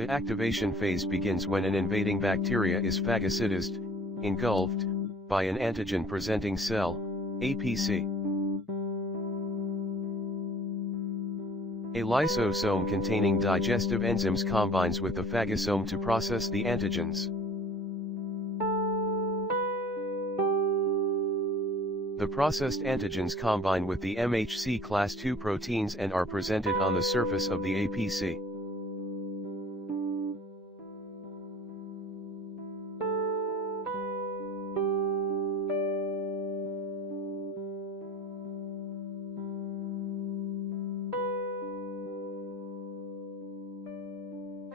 The activation phase begins when an invading bacteria is phagocytized, engulfed, by an antigen-presenting cell, APC. A lysosome containing digestive enzymes combines with the phagosome to process the antigens. The processed antigens combine with the MHC class II proteins and are presented on the surface of the APC.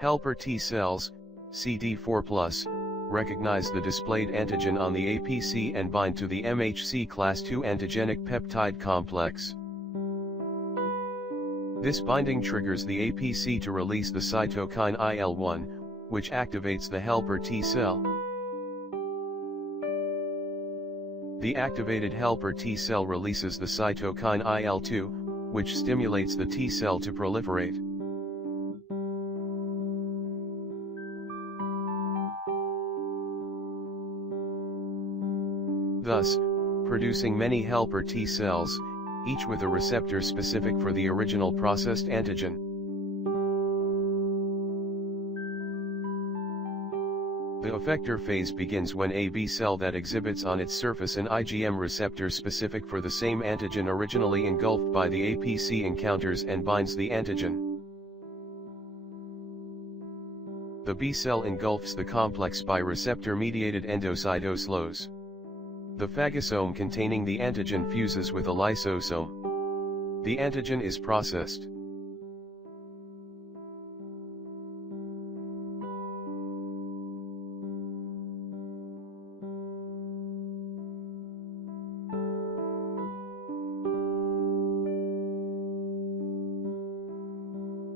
Helper T cells, CD4+, recognize the displayed antigen on the APC and bind to the MHC class II antigenic peptide complex. This binding triggers the APC to release the cytokine IL-1, which activates the helper T cell. The activated helper T cell releases the cytokine IL-2, which stimulates the T cell to proliferate. Thus, producing many helper T cells, each with a receptor specific for the original processed antigen. The effector phase begins when a B cell that exhibits on its surface an IgM receptor specific for the same antigen originally engulfed by the APC encounters and binds the antigen. The B cell engulfs the complex by receptor-mediated endocytosine. The phagosome containing the antigen fuses with a lysosome. The antigen is processed.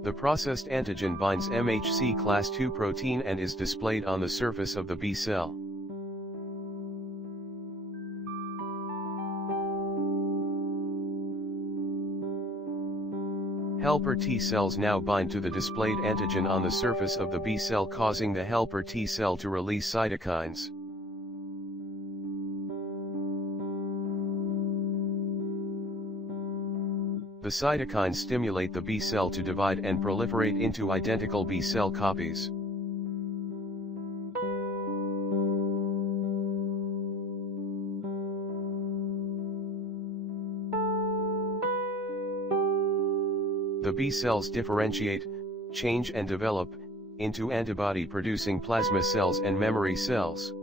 The processed antigen binds MHC class II protein and is displayed on the surface of the B cell. Helper T cells now bind to the displayed antigen on the surface of the B cell, causing the helper T cell to release cytokines. The cytokines stimulate the B cell to divide and proliferate into identical B cell copies. The B cells differentiate, change and develop, into antibody-producing plasma cells and memory cells.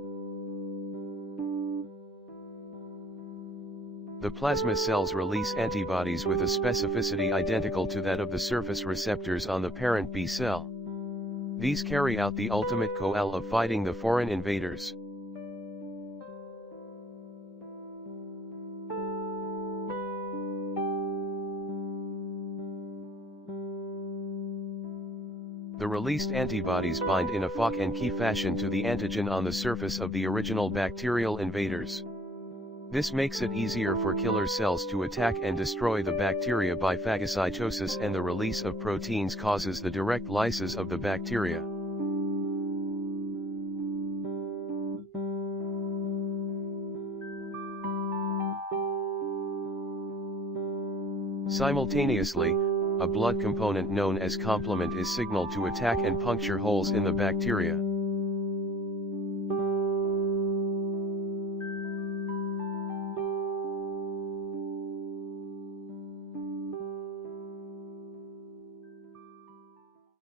The plasma cells release antibodies with a specificity identical to that of the surface receptors on the parent B cell. These carry out the ultimate goal of fighting the foreign invaders. The released antibodies bind in a lock and key fashion to the antigen on the surface of the original bacterial invaders. This makes it easier for killer cells to attack and destroy the bacteria by phagocytosis, and the release of proteins causes the direct lysis of the bacteria. Simultaneously, a blood component known as complement is signaled to attack and puncture holes in the bacteria.